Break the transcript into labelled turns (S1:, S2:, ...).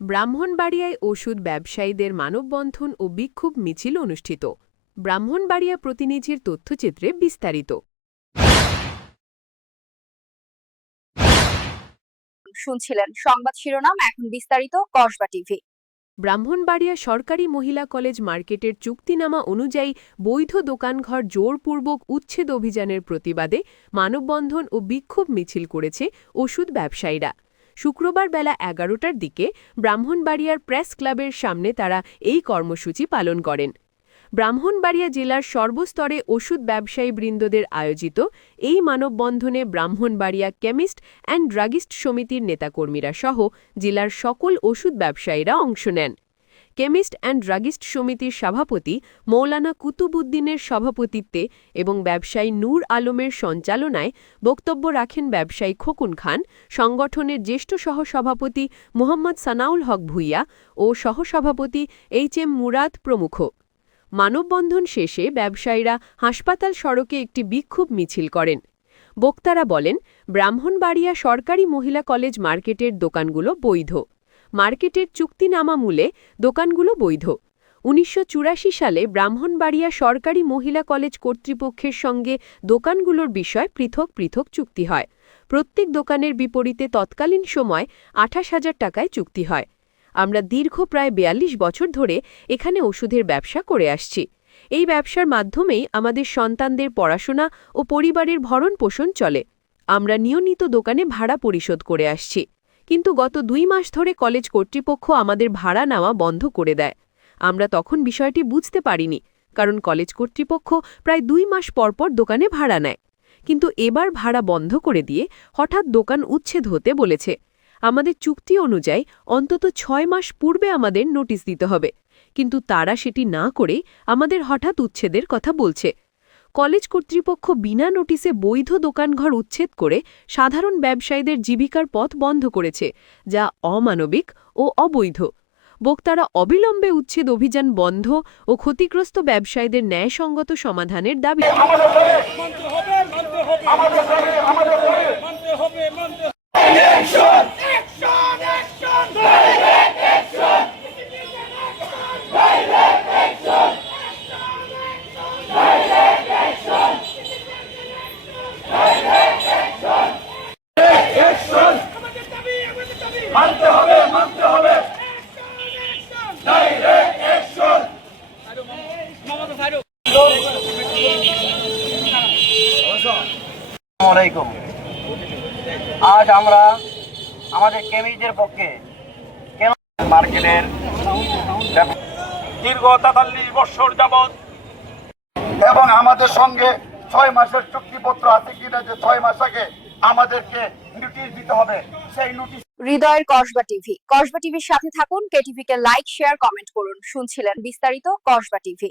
S1: ব্রাহ্মণবাড়িয়ায় ওষুধ ব্যবসায়ীদের মানববন্ধন ও বিক্ষোভ মিছিল অনুষ্ঠিত। ব্রাহ্মণবাড়িয়া প্রতিনিধির তথ্যচিত্রে বিস্তারিত।
S2: শুনছিলেন সংবাদ শিরোনাম এখন বিস্তারিত কসবা টিভি।
S1: ব্রাহ্মণবাড়িয়া সরকারি মহিলা কলেজ মার্কেটের চুক্তিনামা অনুযায়ী বৈধ দোকানঘর জোরপূর্বক উচ্ছেদ অভিযানের প্রতিবাদে মানববন্ধন ও বিক্ষোভ মিছিল করেছে ওষুধ ব্যবসায়ীরা। শুক্রবার বেলা এগারোটার দিকে ব্রাহ্মণবাড়িয়ার প্রেস ক্লাবের সামনে তারা এই কর্মসূচি পালন করেন। ব্রাহ্মণবাড়িয়া জেলার সর্বস্তরে ওষুধ ব্যবসায়ী বৃন্দদের আয়োজিত এই মানববন্ধনে ব্রাহ্মণবাড়িয়া কেমিস্ট অ্যান্ড ড্রাগিস্ট সমিতির নেতাকর্মীরা সহ জেলার সকল ওষুধ ব্যবসায়ীরা অংশ নেন। কেমিস্ট অ্যান্ড ড্রাগিস্ট সমিতির সভাপতি মৌলানা কুতুবুদ্দিনের সভাপতিত্বে এবং ব্যবসায়ী নূর আলমের সঞ্চালনায় বক্তব্য রাখেন ব্যবসায়ী খোকুন খান, সংগঠনের জ্যেষ্ঠ সহসভাপতি মোহাম্মদ সানাউল হক ভুইয়া ও সহসভাপতি এইচ এম মুরাদ প্রমুখ। মানববন্ধন শেষে ব্যবসায়ীরা হাসপাতাল সড়কে একটি বিক্ষোভ মিছিল করেন। বক্তারা বলেন, ব্রাহ্মণবাড়িয়া সরকারি মহিলা কলেজ মার্কেটের দোকানগুলো বৈধ। মার্কেটের চুক্তিনামা মূলে দোকানগুলো বৈধ। উনিশশো চুরাশি সালে ব্রাহ্মণবাড়িয়া সরকারি মহিলা কলেজ কর্তৃপক্ষের সঙ্গে দোকানগুলোর বিষয় পৃথক পৃথক চুক্তি হয়। প্রত্যেক দোকানের বিপরীতে তৎকালীন সময় আঠাশ হাজার টাকায় চুক্তি হয়। আমরা দীর্ঘ প্রায় বেয়াল্লিশ বছর ধরে এখানে ওষুধের ব্যবসা করে আসছি। এই ব্যবসার মাধ্যমেই আমাদের সন্তানদের পড়াশোনা ও পরিবারের ভরণ পোষণ চলে। আমরা নিয়মিত দোকানে ভাড়া পরিশোধ করে আসছি। কিন্তু গত দুই মাস ধরে কলেজ কর্তৃপক্ষ আমাদের ভাড়া নেওয়া বন্ধ করে দেয়। আমরা তখন বিষয়টি বুঝতে পারিনি, কারণ কলেজ কর্তৃপক্ষ প্রায় দুই মাস পরপর দোকানে ভাড়া নেয়। কিন্তু এবার ভাড়া বন্ধ করে দিয়ে হঠাৎ দোকান উচ্ছেদ হতে বলেছে। আমাদের চুক্তি অনুযায়ী অন্তত ছয় মাস পূর্বে আমাদের নোটিশ দিতে হবে, কিন্তু তারা সেটি না করে আমাদের হঠাৎ উচ্ছেদের কথা বলছে। কলেজ কর্তৃপক্ষ বিনা নোটিসে বৈধ দোকানঘর উচ্ছেদ করে সাধারণ ব্যবসায়ীদের জীবিকার পথ বন্ধ করেছে, যা অমানবিক ও অবৈধ। বক্তারা অবিলম্বে উচ্ছেদ অভিযান বন্ধ ও ক্ষতিগ্রস্ত ব্যবসায়ীদের ন্যায়সঙ্গত সমাধানের দাবি
S3: আলাইকুম। আজ আমরা আমাদের কেমিজের পক্ষে মার্কেটের
S4: দীর্ঘ তেতাল্লিশ বৎসর যাবৎ
S5: এবং আমাদের সঙ্গে ছয় মাসের চুক্তিপত্র আছে কিনা যে ছয় মাস আগে আমাদেরকে নোটিশ দিতে হবে, সেই নোটিশ
S2: হৃদয়ের কসবা টিভি। কসবা টিভির সাথে থাকুন কেটিভিকে লাইক শেয়ার কমেন্ট করুন। শুনছিলেন বিস্তারিত কসবা টিভি।